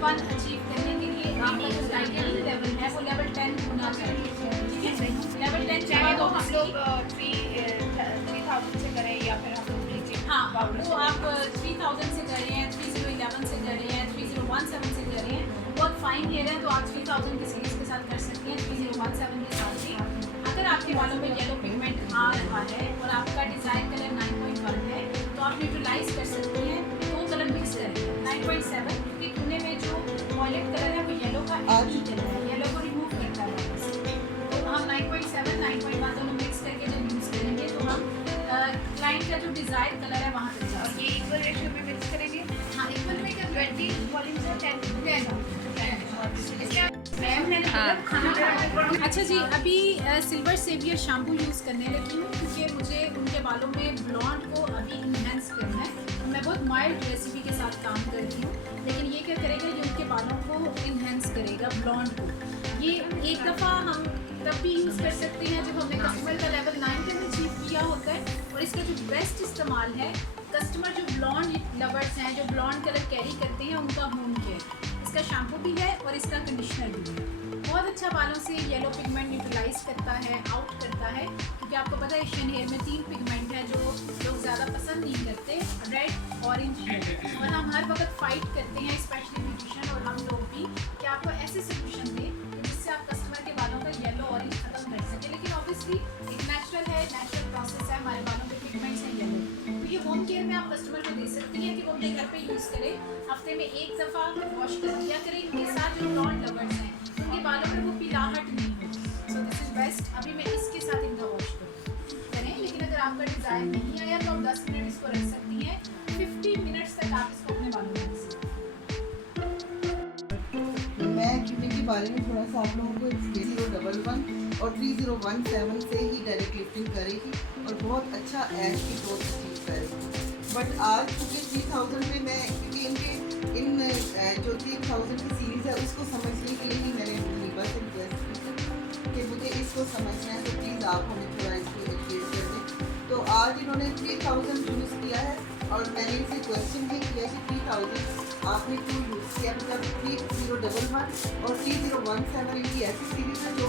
1 achieve करने के लिए आपका जो टाइटल लेवल है वो लेवल 10 होना चाहिए, ठीक है। लेवल 10 के चाहे बाद वो हम लोग obviously 3000 से करें या फिर हम लोग नीचे हाँ वो आप 3000 से कर रहे हैं, 3011 से कर रहे हैं, 3017 से कर रहे हैं, बहुत फाइन हेयर है तो आप 3000 की सीरीज के साथ कर सकती हैं, 3017 के साथ भी। अगर आपके बालों में येलो पिगमेंट आ रहा है और आपका डिज़ायर कलर 9.1 है तो आप न्यूट्रलाइज कर सकती हैं, दो कलर मिक्स करें 9.7, क्योंकि चूने में जो वॉयलेट कलर है वो येलो का एक ही कलर है, येलो को रिमूव करता है वापस। तो हम 9.7 9.1 दोनों मिक्स करके जब यूज़ करेंगे तो हम क्लाइंट का जो डिज़ायर कलर है वहाँ तक जा और सकते ये इक्वल रेशियो में मिक्स करेंगे। हैं। हाँ इक्वल में क्या 20 वॉल्यूम से 10 अच्छा जी, अभी सिल्वर सेवियर शैम्पू यूज़ करने लगी हूँ क्योंकि मुझे उनके बालों में ब्लॉन्ड को अभी इन्हेंस करना है। मैं बहुत माइल्ड रेसिपी के साथ काम करती हूँ, लेकिन ये क्या करेगा, ये उनके बालों को इन्हेंस करेगा ब्लॉन्ड को। ये एक दफ़ा हम तब भी यूज़ कर सकते हैं जब हमने कस्टमर का लेवल 9 पे अचीव किया होता है। और इसका जो बेस्ट इस्तेमाल है, कस्टमर जो ब्लॉन्ड लवर्स हैं, जो ब्लॉन्ड कलर कैरी करते हैं, उनका होम केयर, इसका शैम्पू भी है और इसका कंडीशनर भी है। बहुत अच्छा बालों से येलो पिगमेंट न्यूट्रलाइज करता है, आउट करता है, क्योंकि आपको पता है एशियन हेयर में 3 पिगमेंट हैं जो लोग ज़्यादा पसंद नहीं करते, रेड, ऑरेंज और हम हर वक्त फाइट करते हैं, स्पेशली ब्यूटिशियन और हम लोग भी, कि आपको ऐसे सोल्यूशन दें जिससे आप कस्टमर के बालों का येलो ऑरेंज खत्म कर सकें। लेकिन ऑब्वियसली एक नेचुरल है, नेचुरल प्रोसेस है, हमारे बालों के पिगमेंट्स हैं येलो, तो ये होम केयर में आप कस्टमर को दे सकती हैं कि वो अपने घर पे यूज़ करें, हफ्ते में एक दफ़ा वॉश कर दिया करें। इनके साथ जो ब्लॉन्ड लवर्स हैं उनके बालों में वो पिलाहट नहीं होती, सो दिस इज़ बेस्ट। अभी मैं इसके साथ इनका वॉश करें, लेकिन अगर आपका डिज़ायर नहीं आया तो आप 10 मिनट इसको रख सकती हैं, 50 मिनट्स तक आप इसको अपने बालों में रख सकती हैं। मैं क्यूनिक के बारे में थोड़ा सा आप लोगों को 3011 और 3017 से ही डायरेक्ट लिफ्टिंग करेगी और बहुत अच्छा ऐश की ग्रोथ अचीव करेगी। बट आज क्योंकि 3000 में मैं क्योंकि इनके इन जो 3000 की सीरीज़ है उसको समझने के लिए ही मैंने लीबा से रिक्वेस्ट की थी कि मुझे इसको समझना है, तो प्लीज़ आप हमें थोड़ा इसको एडवाइस कर दें। तो आज इन्होंने 3000 यूज़ किया है और मैंने इनसे क्वेश्चन भी किया कि 3000 आपने क्यों यूज़ किया, मतलब 3011 और 3017 इनकी ऐसी सीरीज़ है जो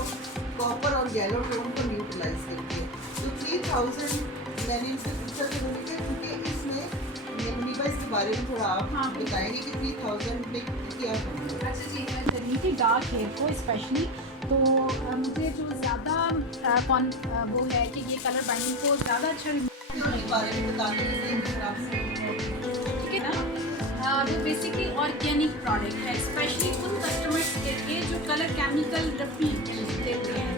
कॉपर और येलो टोन को न्यूट्रलाइज करती है। तो 3000 मैंने इनसे पूछा तो उन्होंने कहा क्योंकि इसमें नीबा इसके बारे में थोड़ा आप बताएंगे कि 3000 में क्या होगा। अच्छा जी, करनी थी डार्क हेयर को स्पेशली, तो मुझे जो ज़्यादा वो है कि ये कलर बाइंडिंग को ज़्यादा अच्छा इसके बारे में बताते हैं आपसे, ठीक है ना। वो बेसिकली ऑर्गेनिक प्रोडक्ट है, स्पेशली उन कस्टमर्स के लिए जो कलर केमिकल रिपीट देते हैं,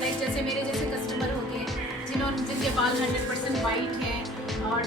लाइक जैसे मेरे जैसे कस्टमर होते हैं जिनके बाल 100% वाइट हैं और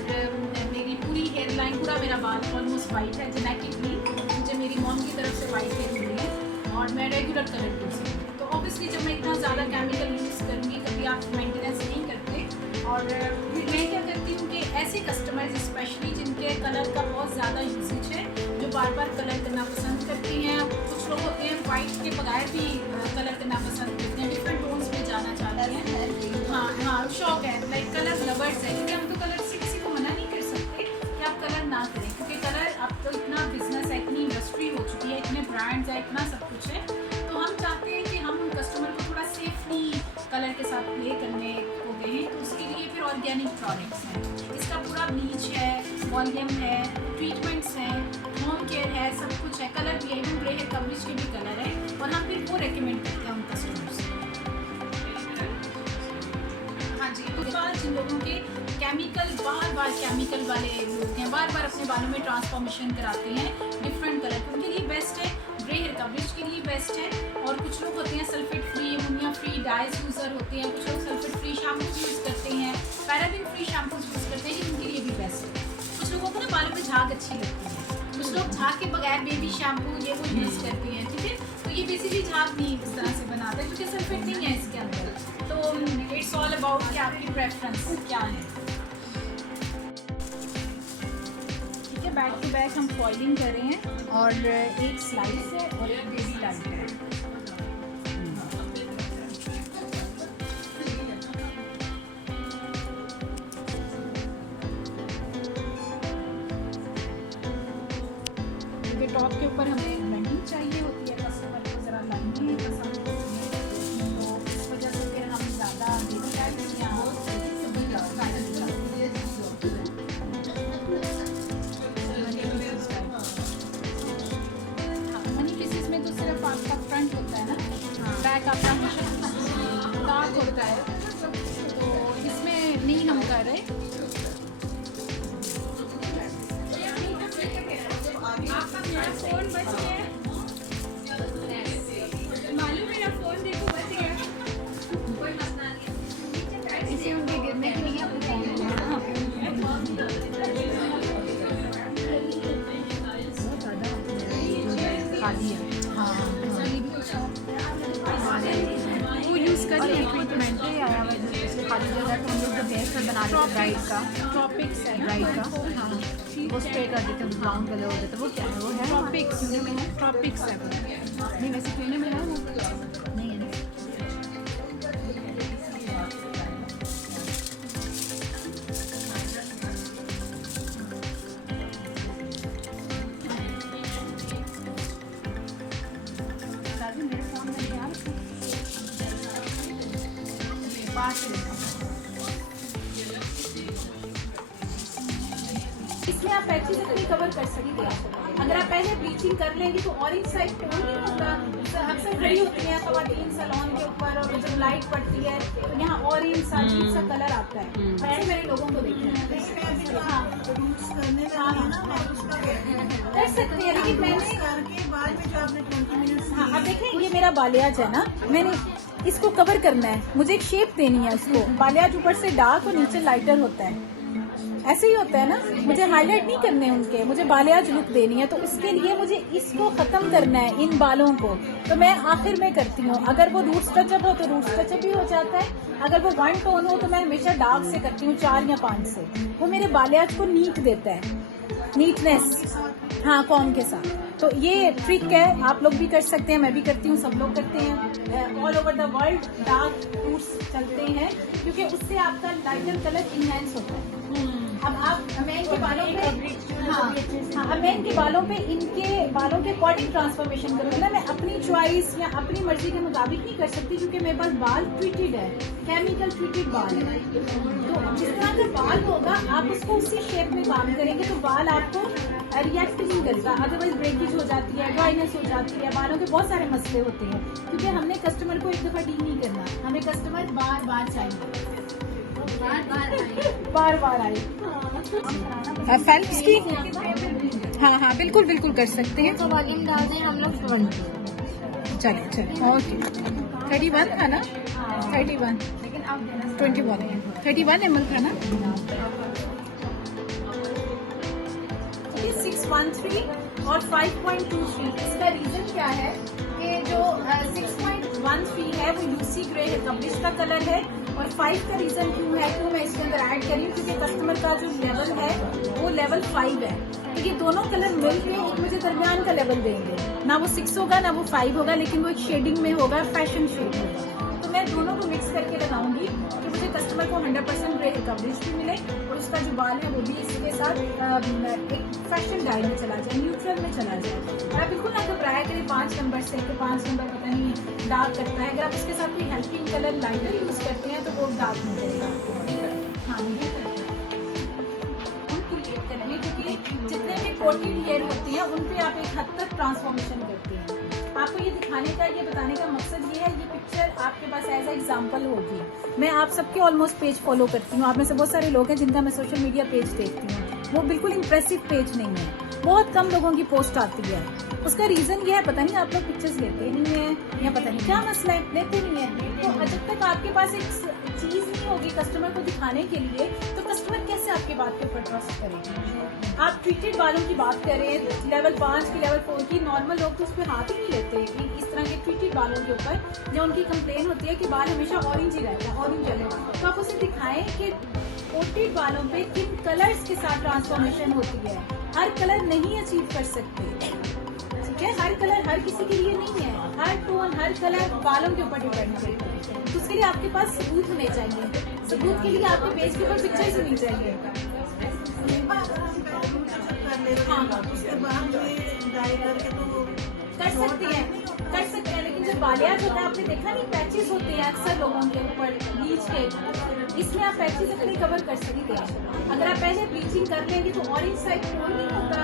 मेरी पूरी हेयर लाइन, पूरा मेरा बाल ऑलमोस्ट वाइट है, जेनेटिकली मुझे मेरी मॉम की तरफ से वाइट हेयर मिली है और मैं रेगुलर कलर यूज़ करती हूँ। तो ऑब्वियसली जब मैं इतना ज़्यादा केमिकल यूज़ करूँगी, कभी आप मेंटेनेंस नहीं करते, और फिर मैं क्या करती हूँ कि ऐसे कस्टमर्स स्पेशली जिनके कलर का बहुत ज़्यादा यूसेज है, जो बार बार कलर करना पसंद करते हैं, कुछ लोग होते हैं वाइट के बगैर भी कलर करना पसंद करते हैं, डिफरेंट टोन्स में जाना चाहते हैं, हाँ हाँ शौक है, लाइक कलर लवर्स है, क्योंकि हम तो कलर से किसी को मना नहीं कर सकते कि आप कलर ना करें, क्योंकि कलर अब तो इतना बिजनेस है, इतनी इंडस्ट्री हो चुकी है, इतने ब्रांड्स है, इतना सब कुछ है, तो हम चाहते हैं कि हम कस्टमर को थोड़ा सेफली कलर के साथ प्ले करने को दें। तो उसके लिए फिर ऑर्गेनिक प्रोडक्ट्स हैं, इसका पूरा ब्लीच है, वॉल्यूम है, ट्रीटमेंट्स हैं, होम केयर है, सब कुछ है, कलर भी है, इवन ग्रे हेयर कवरेज के भी कलर है, और हम फिर वो रेकमेंड करते हैं उन कस्टमर्स को। हाँ जी, तो जिन लोगों के केमिकल बार केमिकल वाले लोग हैं, बार अपने बालों में ट्रांसफॉर्मेशन कराते हैं डिफरेंट कलर, उनके लिए बेस्ट है, ग्रे हेयर कवरेज के लिए बेस्ट है। और कुछ लोग होते हैं sulphate free, ammonia free dyes user होते हैं, कुछ लोग सल्फेट फ्री शैम्पूज यूज़ करते हैं, पैराबिन फ्री शैम्पूज यूज़ करते हैं, उनके लिए भी बेस्ट है। कुछ लोगों को ना बालों में झाग अच्छी लगती है, कुछ लोग झाग के बगैर बेबी शैम्पू ये वो यूज़ करते हैं, ठीक है, तो ये बेसिकली झाग नहीं इस तरह से बनाते हैं क्योंकि सल्फेट नहीं है इसके अंदर। तो इट्स ऑल अबाउट कि आपकी प्रेफरेंस क्या है। ठीक है, बैक टू बैक हम फॉइलिंग कर रहे हैं और एक स्लाइस है और एक बेबी लाइट है। टॉप के ऊपर हमें ब्लेंडिंग होता है, तो इसमें नहीं हम कर रहे। मेरा फोन बच गया, मालूम मेरा फोन देखो बच गया। कोई मसला नहीं, इसे उनके गिरने के लिए अपने फोन खाली है। हाँ वो यूज़ कर लिया ट्रीटमेंट आया हुआ है उसके खाली जगह तो हम लोग जो हेयर स्टाइल बना देते हैं ब्राइड का, ट्रॉपिक्स है ब्राइड का, हाँ वो स्प्रे कर देते हैं, ब्राउन कलर हो जाता है। वो क्या है? वो है ट्रॉपिक्स में है, ट्रॉपिक्स है वो। नहीं, वैसे क्यों में है वो नहीं है ना। दादी मेरे फोन में ध्यान रखो। पास ले जाओ। इसमें आप पैचेस अपनी कवर कर सकते हैं। अगर आप पहले ब्लीचिंग कर लेंगे तो ऑरेंज साइड टोन नहीं होता। अक्सर खड़ी होती हैं खवातीन सैलून के ऊपर और जब लाइट पड़ती है तो यहाँ ऑरेंज सा अजीब सा कलर आता है। ऐसे मैंने लोगों को देखा है। हाँ रूट्स करने में है ना, और उसका कर सकते हैं, लेकिन मैंने करके बाद में जो आपने 20 मिनट्स हाँ अब देखें ये मेरा बालियाज है ना, मैंने इसको कवर करना है, मुझे एक शेप देनी है उसको। बालियाज ऊपर से डार्क और नीचे लाइटर होता है, ऐसे ही होता है ना। मुझे हाईलाइट नहीं करने उनके, मुझे बालियाज लुक देनी है, तो इसके लिए मुझे इसको खत्म करना है इन बालों को। तो मैं आखिर में करती हूँ। अगर वो रूट्स टचअप हो तो रूट्स टचअप भी हो जाता है, अगर वो वन टोन हो तो मैं हमेशा डार्क से करती हूँ, 4 या 5 से। वो मेरे बालियाज को नीट देता है, नीटनेस। हाँ कॉम के साथ। तो ये ट्रिक है, आप लोग भी कर सकते हैं, मैं भी करती हूँ, सब लोग करते हैं। All over the world dark roots चलते हैं क्योंकि उससे आपका लाइटर कलर इनहेंस होता है। अब आप मैन के बालों पे हाँ मैन के बालों पे इनके बालों के अकॉर्डिंग ट्रांसफॉर्मेशन करूँगा ना। मैं अपनी चॉइस या अपनी मर्जी के मुताबिक नहीं कर सकती क्योंकि मेरे पास बाल ट्रीटेड है, केमिकल ट्रीटेड बाल है। तो जिस तरह का बाल होगा आप उसको उसी शेप में काम करेंगे तो बाल आपको रिएक्ट नहीं करता। अदरवाइज ब्रेकेज हो जाती है, ड्राइनेस हो जाती है, बालों के बहुत सारे मसले होते हैं क्योंकि हमने कस्टमर को एक दफ़ा डील नहीं करना, हमें कस्टमर बार बार चाहिए, बार बार आए। फेल्प्स की हाँ बिल्कुल बिल्कुल कर सकते हैं। तो वॉल्यूम डाल दें हम लोग तुरंत। चलिए ओके। 31 था ना, 31 लेकिन आप देना 31 ml था ना। 613 और 5.23। इसका रीजन क्या है कि जो 6.13 है वो यूसी ग्रे है, कम्बिश का कलर है, और 5 का रीजन क्यों है, क्यों मैं इसके अंदर ऐड करी हूँ क्योंकि कस्टमर का जो लेवल है वो लेवल 5 है। तो ये दोनों कलर मिलके एक मुझे दरमियान का लेवल देंगे, ना वो 6 होगा ना वो 5 होगा, लेकिन वो एक शेडिंग में होगा, फैशन शेड होगा। तो मैं दोनों को मिक्स करके लगाऊंगी कि मुझे कस्टमर को 100% ग्रे कवरेज भी मिले और उसका जो बाल है वो भी इसके साथ एक फैशन डाई में चला जाए, न्यूट्रल में चला जाए। और आप बिल्कुल ना घबराया करें 5 नंबर से कि 5 नंबर पता नहीं डार्क करता है। अगर आप उसके साथ कोई हेल्पिंग कलर लाइनर यूज़ करते हैं तो वो डार्क नहीं करेगा। हाँ ये क्योंकि जितने भी कोटेड हेयर होते हैं उन पे आप एक हद तक ट्रांसफॉर्मेशन करते हैं। आपको ये दिखाने का, ये बताने का मकसद ये है, ये पिक्चर आपके पास एज एग्जांपल होगी। मैं आप सबके ऑलमोस्ट पेज फॉलो करती हूँ, आप में से बहुत सारे लोग हैं जिनका मैं सोशल मीडिया पेज देखती हूँ। वो बिल्कुल इम्प्रेसिव पेज नहीं है, बहुत कम लोगों की पोस्ट आती है। उसका रीज़न ये है, पता नहीं आप लोग पिक्चर्स लेते नहीं हैं या पता नहीं क्या मसला है, लेते नहीं है। तो जब तक आपके पास एक चीज़ नहीं होगी कस्टमर को दिखाने के लिए तो कस्टमर कैसे आपकी बात के ऊपर ट्रस्ट करेगा। आप ट्रीटेड बालों की बात करें, लेवल 5 की, लेवल 4 की, नॉर्मल लोग तो उस पर हाथ ही नहीं लेते कि इस तरह के ट्रीटेड बालों के ऊपर जो उनकी कंप्लेन होती है कि बाल हमेशा ऑरेंज ही रहता है, ऑरेंज येलो। तो आप उसे दिखाएं कि कोटेड बालों पे किन कलर्स के साथ ट्रांसफॉर्मेशन होती है। हर कलर नहीं अचीव कर सकते, ठीक है, हर कलर हर किसी के लिए नहीं है, हर टोन हर कलर बालों के ऊपर डिपेंड करता है। तो उसके लिए आपके पास सबूत होने चाहिए, सबूत के लिए आपके पेज के ऊपर पिक्चर्स होनी चाहिए। हाँ उसके बाद में डाई करके तो कर सकते हैं, लेकिन जब बालियाज होता है आपने देखा नहीं, पैचेस होते हैं अक्सर लोगों के ऊपर बीच के, इसमें आप पैचेस अपने कवर कर सकते हैं। अगर आप पहले ब्लीचिंग कर लेंगे तो ऑरेंज साइड टोन नहीं होता।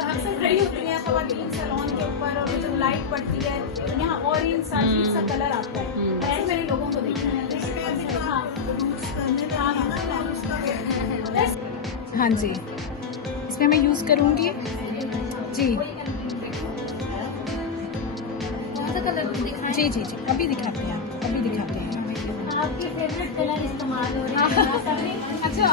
अक्सर खड़ी होती हैं खवातीन सैलून के ऊपर और जब लाइट पड़ती है तो यहाँ ऑरेंज सा कलर आता है। ऐसे मैंने लोगों को देखा है। हाँ जी, इसमें मैं यूज़ करूँगी जी कौन सा कलर दिखाएं? जी जी जी, अभी दिखाते हैं, अभी दिखाते हैं। आपके फेवरेट कलर इस्तेमाल हो रहे हैं। अच्छा,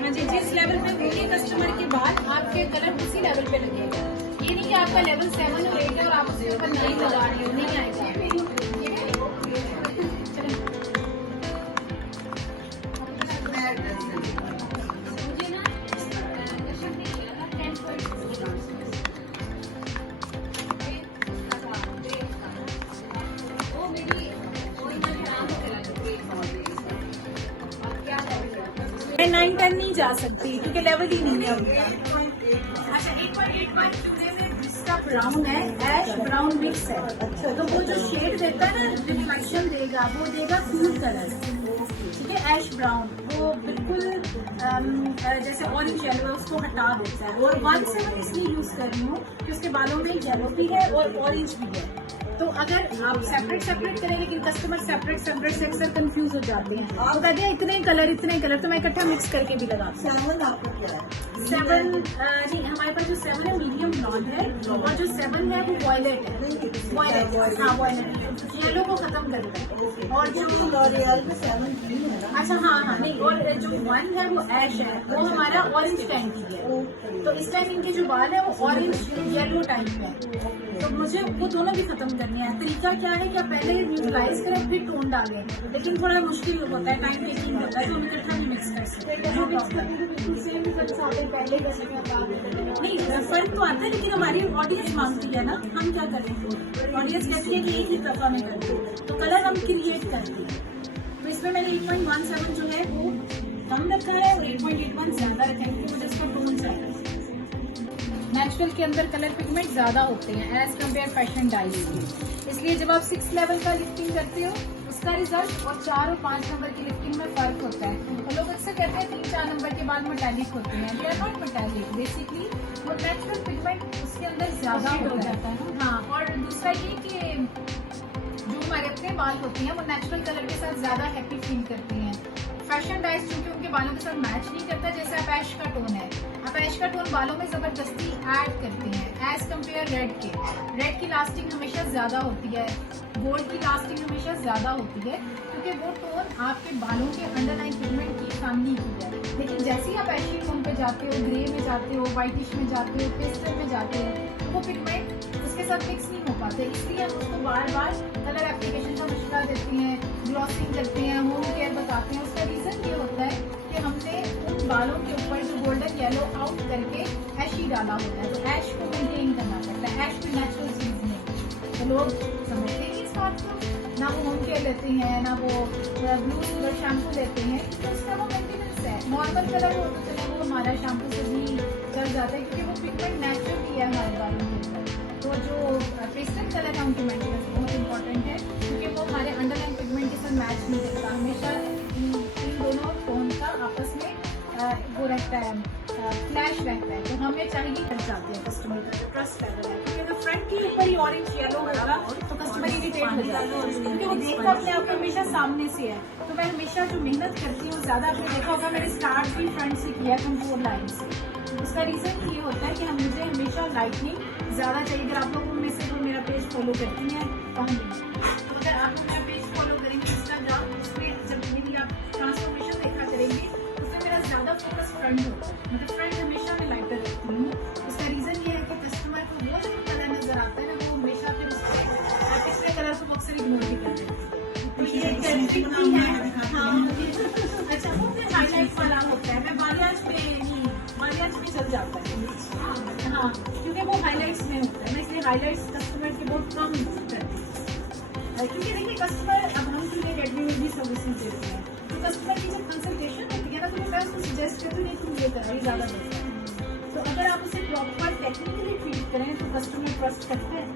हाँ जी, जिस लेवल पे होंगे कस्टमर के बाद आपके कलर उसी लेवल पे लगेगा। ये नहीं कि आपका लेवल 7 और 8 है और आप उसके ऊपर 9 लगा रहे हो, नहीं आएगा। मैं एड्रेस मुझे ना कशन नहीं लगा 10 वो मेरी कोई ना खराब हो क्या मैं 9-10 नहीं जा सकती क्योंकि लेवल ही नहीं है उनका। अच्छा, 8.8 चूने में जिसका ब्राउन है, ऐश ब्राउन मिक्स है। अच्छा, तो वो जो शेड देता है ना, रिफ्लेक्शन देगा, वो देगा कूल कलर, ठीक है, ऐश ब्राउन। वो बिल्कुल जैसे ऑरेंज येलो है, उसको हटा देता है। और 1 से मैं इसलिए यूज कर रही हूँ कि उसके बालों में येलो भी है और ऑरेंज भी है। तो अगर आप सेपरेट करें, लेकिन कस्टमर सेपरेट से अक्सर कंफ्यूज हो जाते हैं, तो कहते हैं इतने कलर, तो मैं इकट्ठा मिक्स करके भी लगाती हूँ। 7 आपका क्या है? 7 जी, हमारे पास जो 7 है मीडियम ब्लॉन्ड है, और जो 7 है वो वॉयलेट है। वॉयलेट, हाँ वॉयलेट, येलो को खत्म करता है। और जो लॉरियल में 7 ग्रीन है ना? अच्छा, हाँ नहीं, और जो 1 है वो ऐश है, वो हमारा ऑरेंज टाइप की है। तो इस टाइम इनके जो बाल है वो ऑरेंज येलो टाइप है, तो मुझे वो दोनों भी खत्म करनी है। तरीका क्या है कि आप पहले न्यूट्रलाइज करें फिर टोन डालें, लेकिन थोड़ा मुश्किल होता है, टाइम टेकिंग होता है, तो हम इकट्ठा नहीं मिक्स कर सकते। नहीं, फर्क तो आता है, लेकिन हमारी ऑडियंस मांगती है ना, हम क्या करें, ऑडियंस कहती है कि एक ही दफा में करते हैं, तो कलर हम क्रिएट करते हैं। तो इसमें मैंने 8.17 जो है वो कम रखा है और 8.81 ज्यादा रखा है, क्योंकि मुझे इसका टोन चाहिए। नेचुरल के अंदर कलर पिगमेंट ज़्यादा होते हैं एज कम्पेयर फैशन डाई के, इसलिए जब आप 6 लेवल का लिफ्टिंग करते हो उसका रिजल्ट और 4 और 5 नंबर की लिफ्टिंग में फ़र्क होता है। तो लोग अक्सर कहते हैं 3-4 नंबर के बाद मेटालिक होते हैं, they are not metallic, basically वो नेचुरल पिगमेंट उसके अंदर ज़्यादा हो जाता है। हाँ, और दूसरा ये कि जो हमारे अपने बाल होते हैं वो नेचुरल कलर के साथ ज़्यादा हैप्पी फील करते हैं। फैशन डाइज चूँकि उनके बालों के साथ मैच नहीं करता, जैसे आप ऐश का टोन है, आप ऐश का टोन बालों में ज़बरदस्ती ऐड करते हैं एज कम्पेयर रेड के। रेड की लास्टिंग हमेशा ज़्यादा होती है, गोल्ड की लास्टिंग हमेशा ज़्यादा होती है, क्योंकि वो टोन आपके बालों के अंडरलाइन पिगमेंट की फैमिली की है। लेकिन जैसे ही आप ऐशी टोन पे जाते हो, ग्रे में जाते हो, वाइटिश में जाते हो, पेस्टल में जाते हो, तो वो पिगमेंट उसके साथ मिक्स नहीं हो पाते, इसलिए हम उसको बार बार कलर एप्लीकेशन का मशवरा देते हैं, ग्लॉसिंग करते हैं, होम केयर बताते हैं। उसका रीज़न ये होता है कि हमने उन बालों के ऊपर जो गोल्डन येलो आउट करके ऐश ही डाला होता है, तो ऐश को मेंटेन करना पड़ता है। ऐश में नेचुरल चीज़ नहीं, तो लोग समझते नहीं इस बात को, ना वो होम केयर लेते हैं, ना वो ब्लू सिल्वर शैम्पू लेते हैं, क्योंकि उसका वो मेंटेनेंस है। नॉर्मल कलर हो तो चले वो हमारा शैम्पू से भी चल जाता है, क्योंकि वो पिगमेंट नेचुरली है हमारे बालों के ऊपर। तो जो पेस्टल कलर है उनकी मेंटेनेंस बहुत इंपॉर्टेंट है, क्योंकि वो हमारे अंडरलाइन पिगमेंट के साथ मैच नहीं करता। हमेशा इन दोनों टोन का आपस में वो रहता है, क्लैश रहता है, तो हमें चाहिए कर जाते हैं कस्टमर का ट्रस्ट लेवल है। क्योंकि अगर फ्रंट के ऊपर ही ऑरेंज येलो होगा तो कस्टमर इरिटेट हो जाता है, क्योंकि वो देखता अपने आप को हमेशा सामने से है। तो मैं हमेशा जो मेहनत करती हूँ ज़्यादा, आपने देखा होगा मैंने स्टार्ट भी फ्रंट से किया, कंटूर लाइन से। उसका रीज़न ये होता है कि हम मुझे हमेशा लाइटनिंग ज़्यादा चाहिए। अगर आप लोगों में से जो मेरा पेज फॉलो करती हैं कहूँगी, तो अगर आप मेरा पेज फॉलो करेंगे इंस्टाग्राम, उसमें जब मेरी आप ट्रांसफॉर्मेशन देखा करेंगे, उसमें मेरा ज़्यादा फोकस फ्रंट होता है। मतलब फ्रंट हमेशा मैं लाइटर रखती हूँ। उसका रीज़न ये है कि कस्टमर को वो जो कलर नज़र आता है ना, वो हमेशा फिर उसको पिछले कलर को अक्सर इग्नोर भी कर देते हैं। तो ये कैरेक्टरिस्टिक भी है। हाँ, अच्छा, वो फिर हाईलाइट वाला होता है, मैं बालियाज में चल जाता है। हाँ, क्योंकि वो हाईलाइट्स में होता है, मैं इसलिए हाईलाइट्स कस्टमर के बहुत कम करती हूँ। क्योंकि देखिए कस्टमर, अब हम क्योंकि रेडमी में भी सर्विसेज देते हैं, तो कस्टमर की जब कंसल्टेशन होती है ना, तो मैं उसको सजेस्ट करती हूँ तुम ये करो, ये ज़्यादा बेहतर है। तो अगर आप उसे प्रॉपर टेक्निकली ट्रीट करें तो कस्टमर ट्रस्ट करते हैं।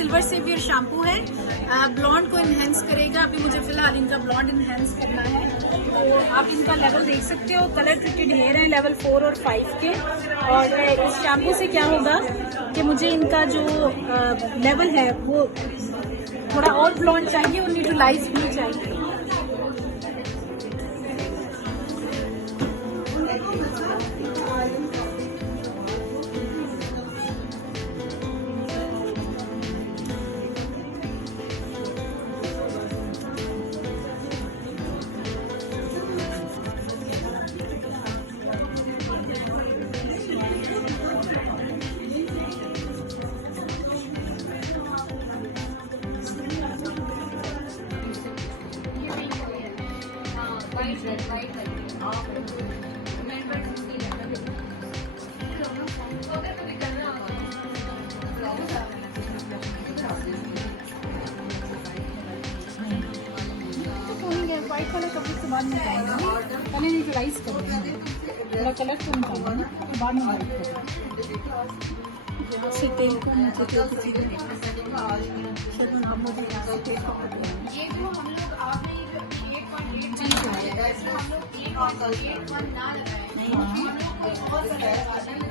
सिल्वर सेवियर शैम्पू है, ब्लॉन्ड को इन्हेंस करेगा। अभी मुझे फिलहाल इनका ब्लॉन्ड इन्हेंस करना है, तो आप इनका लेवल देख सकते हो। कलर ट्रीटेड हेयर है लेवल 4 और 5 के। और इस शैम्पू से क्या होगा कि मुझे इनका जो लेवल है वो थोड़ा और ब्लॉन्ड चाहिए और न्यूट्रलाइज भी चाहिए। व्हाइट कलर कपड़े से बाद में निकालेंगे, पहले न्यूट्रलाइज करेंगे, थोड़ा कलर तो निकालेंगे ना, फिर बाद में व्हाइट करेंगे। यहाँ से तेल को नीचे तेल को सीधे ये जो हम लोग आपने 8.8 ना लगाए,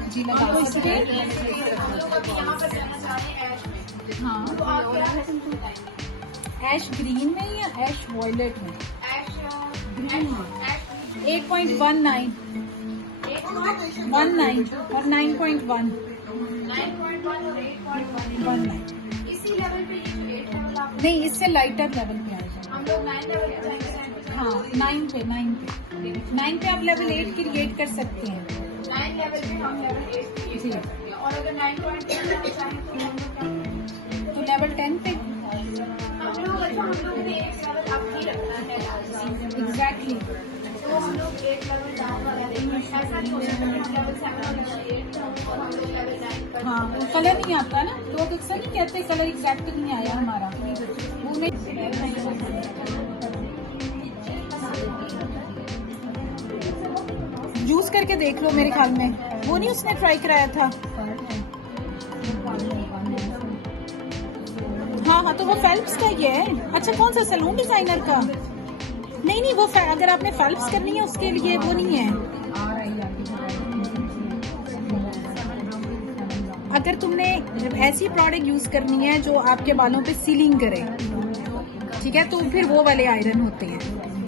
जी लगा तो इसलिए यहाँ पर जाना चाह रहे हैं ऐश में, हाँ तो आप क्या पसंद बताएंगे? ऐश ग्रीन में या ऐश वॉयलेट में? ऐश 8.19 और 9.1 9.1 और 8.1 इसी लेवल पे, ये जो 8 लेवल आप नहीं, इससे लाइटर लेवल पे आएगा। हम लोग 9 लेवल पे जाएंगे। हाँ 9 पे 9 पे आप लेवल 8 क्रिएट कर सकते हैं। 9 लेवल पे हम लेवल 8 पे जी। और अगर 9.1 जाना चाहें तो हम लोग तो लेवल 10 पे हम लोग ने एक लेवल अप ही रखना है। एग्जैक्टली। तो हम लोग 8 लेवल डाउन वाला देंगे, ऐसा नहीं हो सकता कि हम लेवल 7 और लेवल 8 और हम लोग लेवल 9 पर। हाँ वो कलर नहीं आता ना, तो अक्सर नहीं कहते कलर एग्जैक्ट नहीं आया हमारा, वो नहीं। यूज करके देख लो, मेरे ख्याल में वो नहीं उसने ट्राई कराया था। हाँ तो वो फेल्प्स का ही है। अच्छा कौन सा, सैलून डिजाइनर का? नहीं वो अगर आपने फेल्प्स करनी है उसके लिए वो नहीं है। अगर तुमने ऐसी प्रोडक्ट यूज करनी है जो आपके बालों पे सीलिंग करे, ठीक है, तो फिर वो वाले आयरन होते हैं।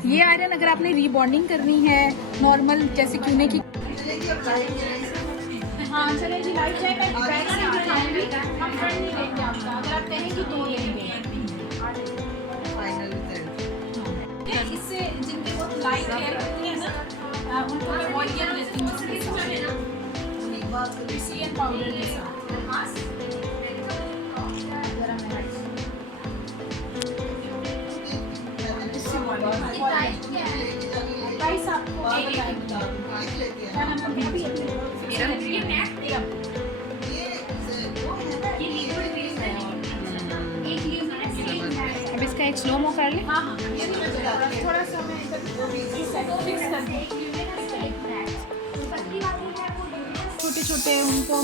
ये आयरन अगर आपने रीबॉन्डिंग करनी है नॉर्मल जैसे क्यूने की। हाँ चले जी, लाइट जाए, मैं बैक से दिखाऊंगी, हम फ्रंट नहीं लेंगे आपका, अगर आप कहेंगे तो लेंगे। इससे जिनके बहुत लाइट हेयर होती है ना, उनको मैं वॉलियर देती हूँ सीएन पाउडर के साथ। प्राइस आपको क्या नाम अब इसका एक स्लो मो कर ले। हाँ ये नहीं बचेगा, थोड़ा सा मैं फिक्स कर दूँ। छोटे छोटे उनको